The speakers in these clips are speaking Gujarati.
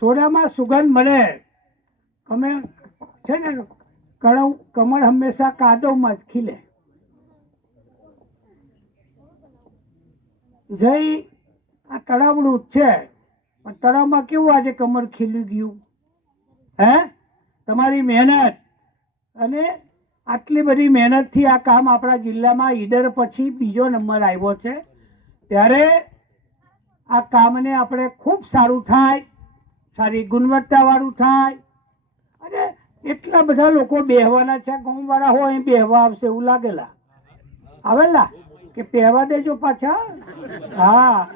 સોડામાં સુગંધ મળે. અમે છે ને કણવ કમળ હંમેશા કાદવમાં જ ખીલે. જય, આ તળાવડું જ છે. તળાવમાં કેવું આજે કમળ ખીલી ગયું? હે? તમારી મહેનત. અને આટલી બધી મહેનતથી આ કામ આપણા જિલ્લામાં ઈડર પછી બીજો નંબર આવ્યો છે. ત્યારે આ કામને આપણે ખૂબ સારું થાય. સારી ગુણવત્તાવાળું થાય. અને એટલા બધા લોકો બેહવાના છે, ગામવાળા હોય બેહવા આવશે એવું લાગેલા. આવેલા? કે પહેવા દેજો પાછા? હા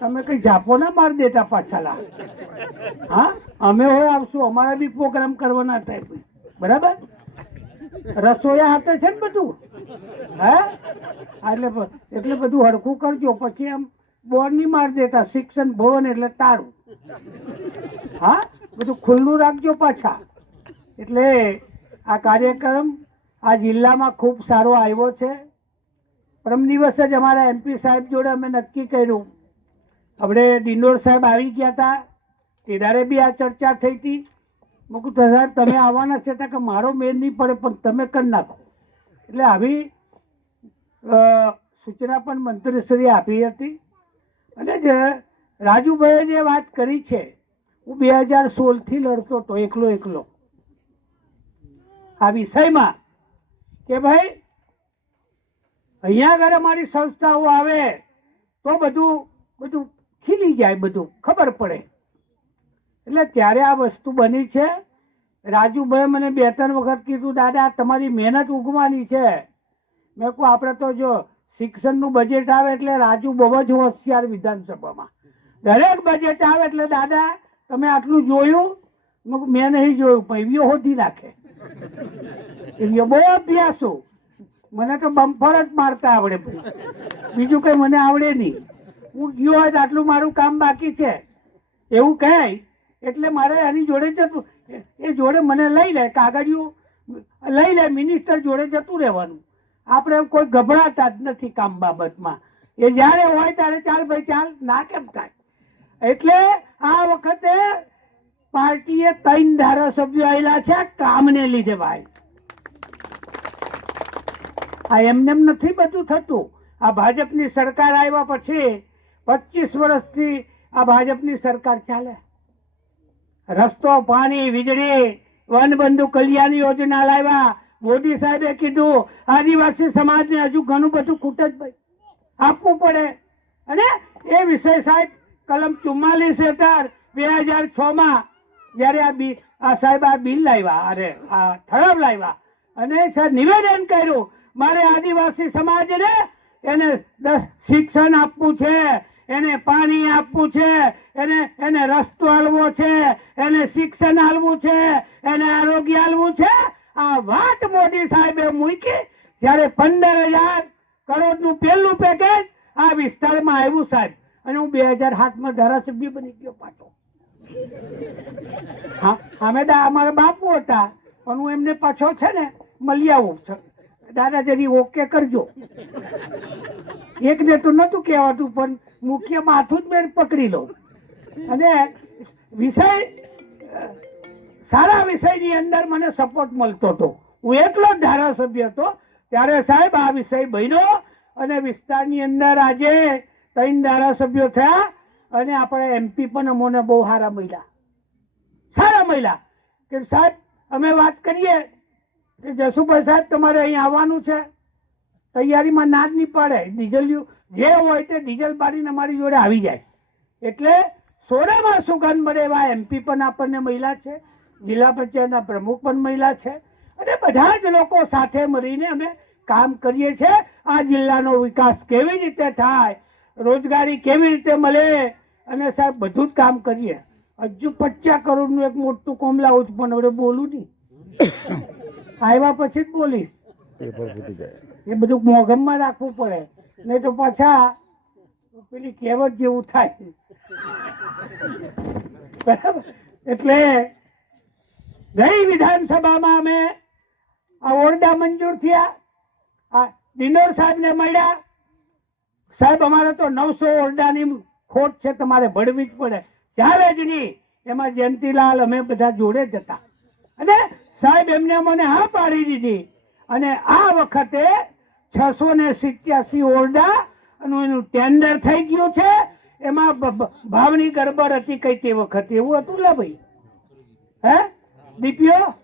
તમે કઈ જાપો ના માર દેતા પાછાલા. હા, અમે હોય આવશું, અમારા બી પ્રોગ્રામ કરવાના ટાઈપ બરાબર? રસોયા હાથે છે ને બધું? હે? એટલે એટલે બધું હરખું કરજો. પછી આમ બોર્ડ નહીં માર દેતા, શિક્ષણ ભવન એટલે તાળું. હા, બધું ખુલ્લું રાખજો પાછા. એટલે આ કાર્યક્રમ આ જિલ્લામાં ખૂબ સારો આવ્યો છે. પરમ દિવસે જ અમારા એમપી સાહેબ જોડે અમે નક્કી કર્યું. આપણે દિંડોર સાહેબ આવી ગયા હતા. તેદારે બી આ ચર્ચા થઈ હતી. મૂકું તો સાહેબ, તમે આવવાના છે કે મારો મેળ નહીં પડે, પણ તમે કરી નાખો. એટલે આવી સૂચના પણ મંત્રીશ્રીએ આપી હતી. અને જે રાજુભાઈએ જે વાત કરી છે હું બે હજાર સોળથી લડતો હતો, એકલો એકલો. આ વિષયમાં કે ભાઈ, અહીંયા આગળ અમારી સંસ્થાઓ આવે તો બધું બધું ખીલી જાય બધું, ખબર પડે. એટલે ત્યારે આ વસ્તુ બની છે. રાજુભાઈ મને બે ત્રણ વખત કીધું, દાદા તમારી મહેનત ઉગવાની છે. મેં કહું, આપણે તો જો શિક્ષણનું બજેટ આવે એટલે રાજુ બહુ જ હોશિયાર વિધાનસભામાં. દરેક બજેટ આવે એટલે, દાદા તમે આટલું જોયું? મેં નહીં જોયું, પણ એવીઓ હોતી રાખે. એવીઓ બહુ અભ્યાસો. મને તો બમ્ફર જ મારતા આવડે બીજું કઈ મને આવડે નહીં. હું ગયો હોય આટલું મારું કામ બાકી છે. એવું કહે એટલે મારે એની જોડે જતું એ- એ જોડે મને લઈ લે, કાગળિયું. લઈ લે, મિનિસ્ટર જોડે જતું રહેવાનું. આપણે કોઈ ગભરાતા જ નથી કામ બાબતમાં. એ જ્યારે હોય ત્યારે ચાલ ભાઈ, ચાલ, ના કેમ થાય? એટલે આ વખતે પાર્ટીએ ત્રણ ધારાસભ્યો આવેલા છે કામને લીધે ભાઈ. આ એમને નથી બધું થતું. આ ભાજપની સરકાર આવ્યા પછી પચીસ વર્ષથી આ ભાજપની સરકાર ચાલે. રસ્તો, પાણી, વીજળી, વનબંધુ કલ્યાણ યોજના લાવ્યા. મોદી સાહેબે કીધું, આદિવાસી સમાજને હજુ ઘણું બધું ખૂટ જ ભાઈ આપવું પડે. અને એ વિષય સાહેબ કલમ ચુમ્માલીસ હેઠળ બે હજાર છ માં જ્યારે આ બિલ આ સાહેબ આ બિલ લાવ્યા, અરે, આ ઠરાવ લાવ્યા. અને સર નિવેદન કર્યું, મારે આદિવાસી સમાજને એને દસ શિક્ષણ આપવું છે, એને પાણી આપવું છે, એને એને રસ્તો હાલવો છે, એને શિક્ષણ હાલવું છે, એને આરોગ્ય હાલવું છે. આ વાત મોદી સાહેબે મૂકી, જ્યારે પંદર હજાર કરોડનું પહેલું પેકેજ આ વિસ્તારમાં આવ્યું સાહેબ. અને હું બે હજાર સાતમાં ધારાસભ્ય બની ગયો પાછો. અમે અમારા બાપુ હતા, પણ હું એમને પાછો છે ને મળી આવું છે. દાદા જરી ઓકે કરજો. એકને તો નતું કહેવાતું, પણ મુખ્ય માથું જ મેં પકડી લઉં. અને વિષય સારા વિષયની અંદર મને સપોર્ટ મળતો હતો. હું એકલો જ ધારાસભ્ય હતો, ત્યારે સાહેબ આ વિષય બન્યો અને વિસ્તારની અંદર આજે ત્રણ ધારાસભ્યો થયા અને આપણે એમપી પણ અમોને બહુ સારા મળ્યા. સારા મળ્યા. કે સાહેબ, અમે વાત કરીએ કે જસુભાઈ સાહેબ, તમારે અહીં આવવાનું છે. તૈયારીમાં ના જ નહીં પડે ડીઝલ જે હોય તે ડીઝલ બારીને અમારી જોડે આવી જાય. એટલે સોડામાં સુગંધ મળે એવા એમપી પણ આપણને મહિલા છે. જિલ્લા પંચાયતના પ્રમુખ પણ મહિલા છે. અને બધા જ લોકો સાથે મળીને અમે કામ કરીએ છીએ. આ જિલ્લાનો વિકાસ કેવી રીતે થાય? રોજગારી કેવી રીતે મળે અને સાહેબ બધું જ કામ કરીએ. હજુ પચાસ કરોડનું એક મોટું કોમ લાવું છું પણ હવે બોલું નહીં. આવ્યા પછી જ બોલીશ. એ બધું મોઘમમાં રાખવું પડે. નહીં તો પાછા પેલી કહેવત જેવું થાય. બરાબર? એટલે ગઈ વિધાનસભામાં અમે આ ઓરડા મંજૂર થયા. આ દિનોર સાહેબને મળ્યા. સાહેબ, અમારે તો નવસો ઓરડાની ખોટ છે, તમારે ભળવી જ પડે. ત્યારે જ નહીં, એમાં જયંતિલાલ અમે બધા જોડે જ હતા. અને સાહેબ, એમને મને હા પાડી દીધી. અને આ વખતે છસો ને સિત્યાસી ઓરડા એનું ટેન્ડર થઈ ગયું છે. એમાં ભાવની ગરબડ હતી કઈ તે વખતે. એવું હતું લે ભાઈ? હે? દીપ્યો?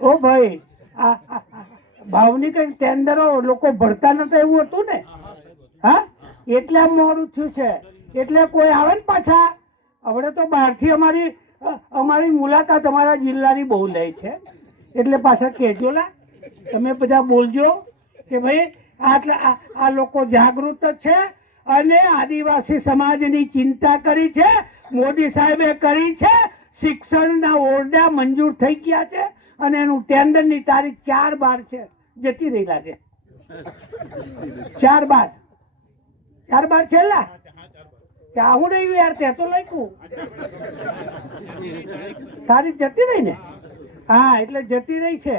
ઓ ભાઈ, આ ભાવની કઈ ટેન્ડરો લોકો ભરતા નતા, એવું હતું ને? હા? એટલે મોડું થયું છે. એટલે કોઈ આવે ને પાછા? હવે તો બહારથી અમારી અમારી મુલાકાત અમારા જિલ્લાની બહુ લે છે. એટલે પાછા કહેજો ના તમે બધા બોલજો કે ભાઈ આટલા, આ લોકો જાગૃત છે અને આદિવાસી સમાજની ચિંતા કરી છે. મોદી સાહેબે કરી છે. શિક્ષણના ઓરડા મંજૂર થઈ ગયા છે અને એનું ટેન્ડરની તારીખ ચાર બાર છે. જતી રહી લાગે. ચાર બાર. ચાર બાર છેલ્લા? ચાહું રહ્યું યાર તે તો લખ્યું. તારીખ જતી રહી ને? હા એટલે જતી રહી છે.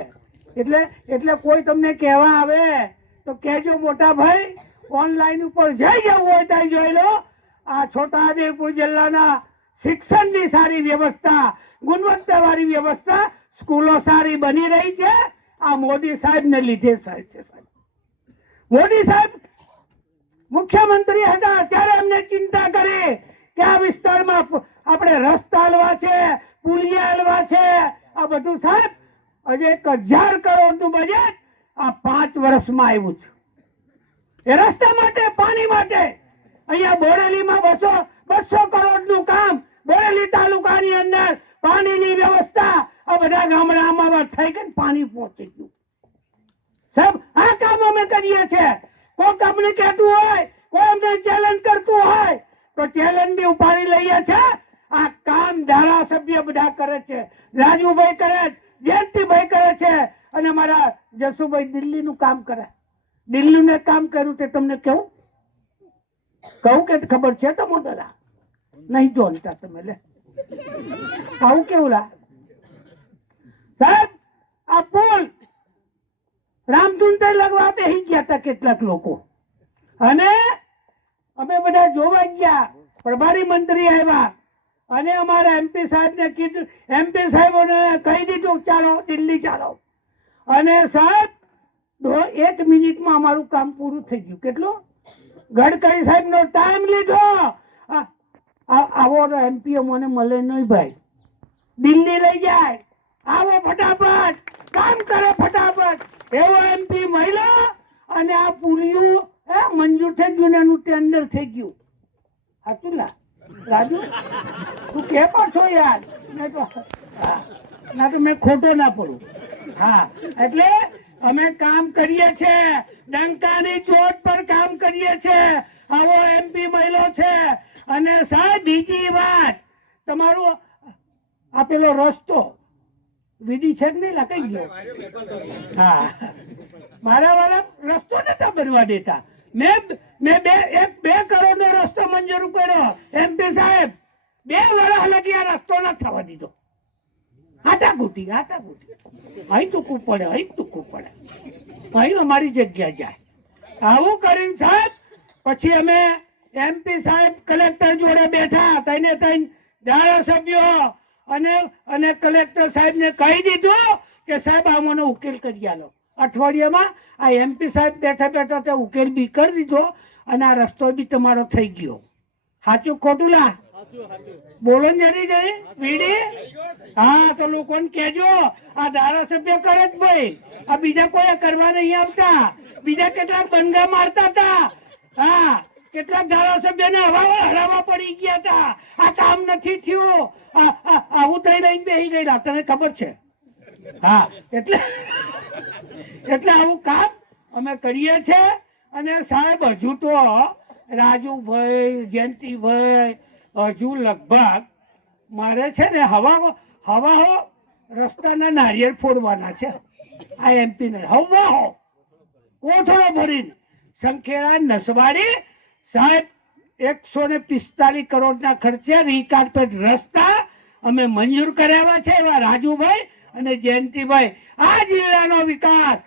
એટલે એટલે કોઈ તમને કહેવા આવે તો કહેજો મોટા ભાઈ ઓનલાઈન ઉપર જઈ જવું હોય ત્યાં જોઈ લો. આ છોટાઉદેપુર જિલ્લાના શિક્ષણની સારી વ્યવસ્થા ગુણવત્તાવાળી વ્યવસ્થા સ્કૂલો સારી બની રહી છે. આ મોદી સાહેબને લીધે સાહેબ છે સાહેબ. મોદી સાહેબ મુખ્યમંત્રી હતા, ત્યારે એમને ચિંતા કરી કે આ વિસ્તારમાં આપણે રસ્તા હલવા છે, પુલિયા હલવા છે, આ બધું સાહેબ, હજી એક હજાર કરોડનું બજેટ આ પાંચ વર્ષમાં આવ્યું છે. એ રસ્તા માટે, પાણી માટે. અહીંયા બોરેલીમાં બસો બસો કરોડનું કામ બોરેલી તાલુકાની અંદર પાણીની વ્યવસ્થા આ બધા ગામડામાં થઈ ગઈ પાણી પહોંચી ગયું. સાહેબ, આ કામ અમે કરીએ છીએ. કોઈ આપણે કહેતું હોય, કોઈ અમને ચેલેન્જ કરતું હોય, તો ચેલેન્જ બી ઉપાડી લઈએ છે. આ કામ ધારાસભ્ય બધા કરે છે. રાજુભાઈ કરે જયંતિભાઈ કરે છે. અને મારા જસુભાઈ દિલ્હીનું કામ કરે. દિલ્હીનું કામ કર્યું તે તમને કેવું કહું કે ખબર છે તો મોટા નહીં જોનતા તમે, લે. આવું કેવું લા? સાહેબ, આ પુલ રામધૂન તે લગવા બેસી ગયા હતા કેટલાક લોકો. અને અમે બધા જોવા ગયા. પ્રભારી મંત્રી આવ્યા. અને અમારા એમપી સાહેબને કીધું એમપી સાહેબોને કહી દીધું, ચાલો, દિલ્હી ચાલો. અને સાહેબ એક મિનિટમાં અમારું કામ પૂરું થઈ ગયું. કેટલું? ગડકરી સાહેબનો ટાઈમ લીધો. આવો એમપી મને મળે નહીં ભાઈ. દિલ્હી લઈ જાય. આવો ફટાફટ. કામ કરે એવો એમપી મહિલા અને આ પુલિયું એ મંજૂર થઈ ગયું ને એનું ટેન્ડર થઈ ગયું. હતું ના? રાજુ, તું કે છો યાર? મેં તો. ના તો મેં ખોટો ના પડું. હા, એટલે અમે કામ કરીએ છે, ડંકાની ચોટ પર કામ કરીએ છે, આવો એમપી મહિલો છે. અને સાહેબ, બીજી વાત, તમારું આ પેલો રસ્તો વીડી છે નહીં લા ગયો. હા. મારા વાળા રસ્તો નતા બનવા દેતા. મેં મેં બે, એક બે કરોડ નો રસ્તો મંજૂર કર્યો. એમપી સાહેબ, બે વર્ષ લગી આ રસ્તો ન થવા દીધો. આટા કૂટી આટા કૂટી અહીં ટૂંકું પડે, અહીં ટૂંકું પડે. અહીં અમારી જગ્યા જાય. આવું કરીને સાહેબ, પછી અમે એમપી સાહેબ કલેક્ટર જોડે બેઠા, તઈને તઈને ધારાસભ્યો અને અને કલેક્ટર સાહેબને કહી દીધું કે, સાહેબ, આ મને ઉકેલ કરી આલો. અઠવાડિયામાં આ એમપી સાહેબ બેઠા બેઠા તે ઉકેલ બી કરી દીધો અને આ રસ્તો બી તમારો થઈ ગયો. સાચું ખોટું લા? બોલો જરી જરી. વીડી? હા, તો લોકોને કેજો આ ધારાસભ્ય કરે જ ભાઈ. આ બીજા કોઈ કરવા નહીં આવતા. બીજા કેટલા બંગા મારતા હતા. હા. કેટલાક ધારાસભ્યને હવા હરાવા પડી ગયા હતા. આ કામ નથી થયું. આવું થઈ રહીને બેસી ગયેલા. તને ખબર છે? હા, એટલે એટલે આવું કામ અમે કરીએ છીએ અને સાહેબ, હજુ તો રાજુભાઈ, જયંતિભાઈ, હજુ લગભગ મારે છે ને હવા હવા હો રસ્તાના નારિયેળ ફોડવાના છે. આ એમપી ને હવા હો કોથળો ભરીને સંખેડા નસવાડી સાહેબ, એકસો ને પિસ્તાલીસ કરોડના ખર્ચે રીકાર્પેટ રસ્તા અમે મંજૂર કરાવ્યા છે એવા રાજુભાઈ અને જયંતિભાઈ. આ જિલ્લાનો વિકાસ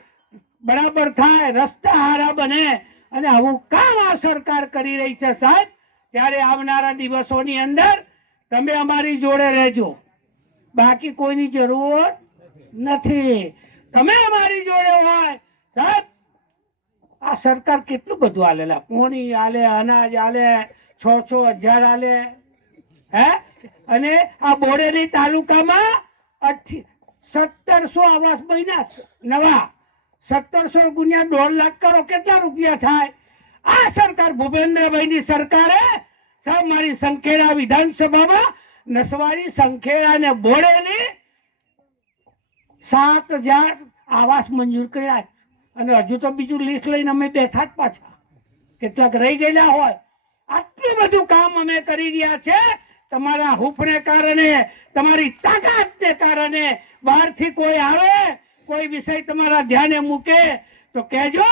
બરાબર થાય, રસ્તા હારા બને અને આવું કામ આ સરકાર કરી રહી છે સાહેબ. ત્યારે આવનારા દિવસોની અંદર તમે અમારી જોડે રહેજો. બાકી કોઈની જરૂર નથી. તમે અમારી જોડે હોય. સાહેબ આ સરકાર કેટલું બધું આલેલા પોણી આલે, અનાજ આલે, છ છ હજાર આલે. હે? અને આ બોડેલી તાલુકામાં સત્તરસો આવાસ મહિના નવા સત્તરસો ગુણ્યા દોઢ લાખ કરો, કેટલા રૂપિયા થાય? આ સરકાર ભૂપેન્દ્રભાઈની સરકારે સાહેબ, મારી સંખેડા વિધાનસભામાં નસવાડી સંખેડા ને બોડેલી સાત હજાર આવાસ મંજૂર કર્યા. અને હજુ તો બીજું લિસ્ટ લઈને અમે બેઠા જ પાછા. કેટલાક રહી ગયેલા હોય. આટલું બધું કામ અમે કરી રહ્યા છે. તમારા હુફને કારણે, તમારી તાકાતને કારણે બહારથી કોઈ આવે, કોઈ વિષય તમારા ધ્યાને મૂકે, તો કહેજો,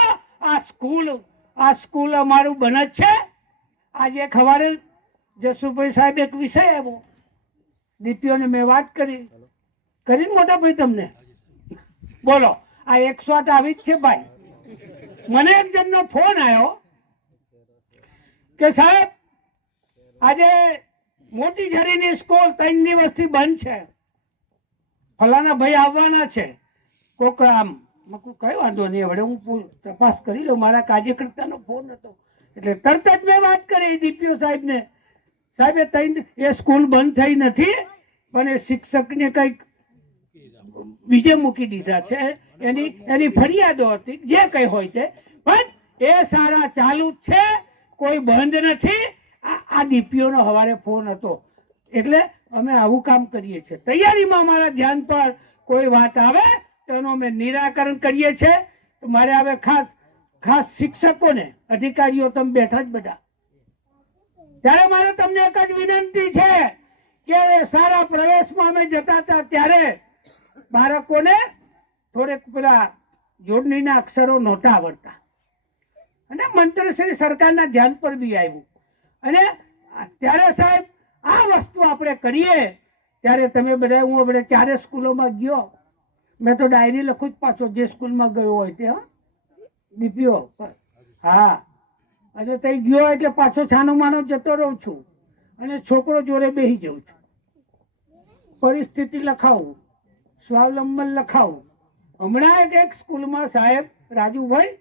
આ સ્કૂલ આ સ્કૂલ અમારું બને છે. આજે ખવારે જસુભાઈ સાહેબ એક વિષય આવ્યો. દીપીઓને મેં વાત કરી. કરીને મોટા ભાઈ તમને? બોલો. આ એકસો આઠ આવી જ છે, ભાઈ. મને એક જણનો ફોન આવ્યો કે સાહેબ, આજે મોટી ઝરીની સ્કૂલ ત્રણ દિવસથી બંધ છે. ફલાના ભાઈ આવવાના છે. કોક આમ, મેં કઈ વાંધો નહીં, હવે હું તપાસ કરી લઉં. મારા કાર્યકર્તાનો ફોન હતો. એટલે તરત જ મેં વાત કરી ડીપીઓ સાહેબને. સાહેબ એ ત્રણ, એ સ્કૂલ બંધ થઈ નથી, પણ એ શિક્ષકને કંઈક બીજે મૂકી દીધા છે. એની એની ફરિયાદો હતી, જે કઈ હોય છે. પણ એ સારા ચાલુ છે. કોઈ બંધ નથી. આ ડીપીઓનો હવારે ફોન હતો. એટલે અમે આવું કામ કરીએ છીએ. તૈયારીમાં અમારા ધ્યાન પર કોઈ વાત આવે, તો એનું અમે નિરાકરણ કરીએ છીએ. મારે હવે ખાસ ખાસ શિક્ષકોને, અધિકારીઓ તમે બેઠા જ બધા. ત્યારે મારે તમને એક જ વિનંતી છે કે સારા પ્રવેશમાં અમે જતા હતા ત્યારે બાળકોને થોડેક પેલા જોડણીના અક્ષરો નહોતા આવડતા. અને મંત્રશ્રી સરકારના ધ્યાન પર બી આવ્યું. અને ત્યારે સાહેબ, આ વસ્તુ આપણે કરીએ, ત્યારે તમે બધા, હું આપણે ચારે સ્કૂલોમાં ગયો. મેં તો ડાયરી લખું જ પાછો, જે સ્કૂલમાં ગયો હોય તે, હા. ડીપીઓ હા. અને તઈ ગયો એટલે પાછો છાનો માનો જતો રહું છું. અને છોકરો જોડે બેસી જઉં છું. પરિસ્થિતિ લખાવું. સ્વાવલંબન લખાવું. હમણાં જ એક સ્કૂલમાં સાહેબ રાજુભાઈ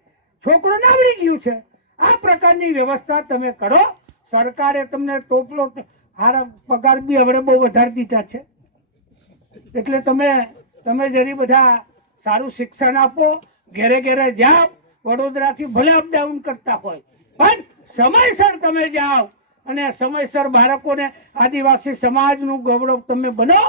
છોકરો નાવડી ગયું છે. આ પ્રકારની વ્યવસ્થા તમે કરો. સરકારે તમને ટોપલો હારા પગાર બી હવે બહુ વધારી દીધા છે. એટલે તમે તમે જરી બધા સારું શિક્ષણ આપો, ઘેરે ઘેરે જાઓ, વડોદરાથી ભલે અપડાઉન કરતા હોય. પણ સમયસર તમે જાઓ અને સમયસર બાળકોને આદિવાસી સમાજનું ગૌરવ તમે બનો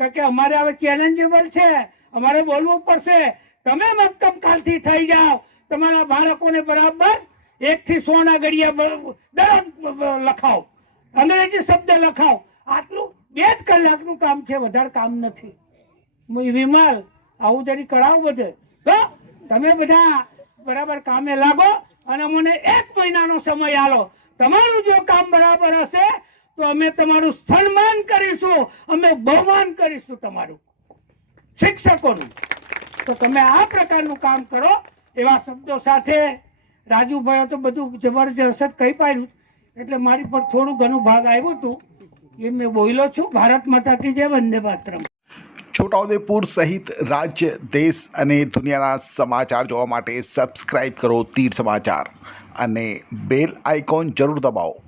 કારણ કે અમારે હવે ચેલેન્જેબલ છે. અમારે બોલવું પડશે. તમે મક્કમ કાલથી થઈ જાઓ. તમારા બાળકોને બરાબર એકથી સોના બ- દરરોજ લખાવો. અંગ્રેજી શબ્દ લખાવો. આટલું, બે જ કલાકનું કામ છે. વધારે કામ નથી. વિમલ. આવું જરી કરાવો બધે. તો તમે બધા બરાબર કામે લાગો અને મને એક મહિનાનો સમય આલો. તમારું જો કામ બરાબર હશે તો અમે તમારું સન્માન કરીશું. અમે બહુમાન કરીશું તમારું. શિક્ષકોનું. તો તમે આ પ્રકારનું કામ કરો. એવા શબ્દો સાથે રાજુભાઈ તો બધું જબરજસ્ત કહી પાડ્યું. એટલે મારી પર થોડું ઘણું ભાગ આવ્યું હતું. એ મેં બોલ્યો છું. ભારત માતા કી જય, વંદે માતરમ. છોટાઉદેપુર સહિત રાજ્ય, દેશ અને દુનિયાના સમાચાર જોવા માટે સબસ્ક્રાઈબ કરો તીર સમાચાર. અને બેલ આઇકોન જરૂર દબાવો.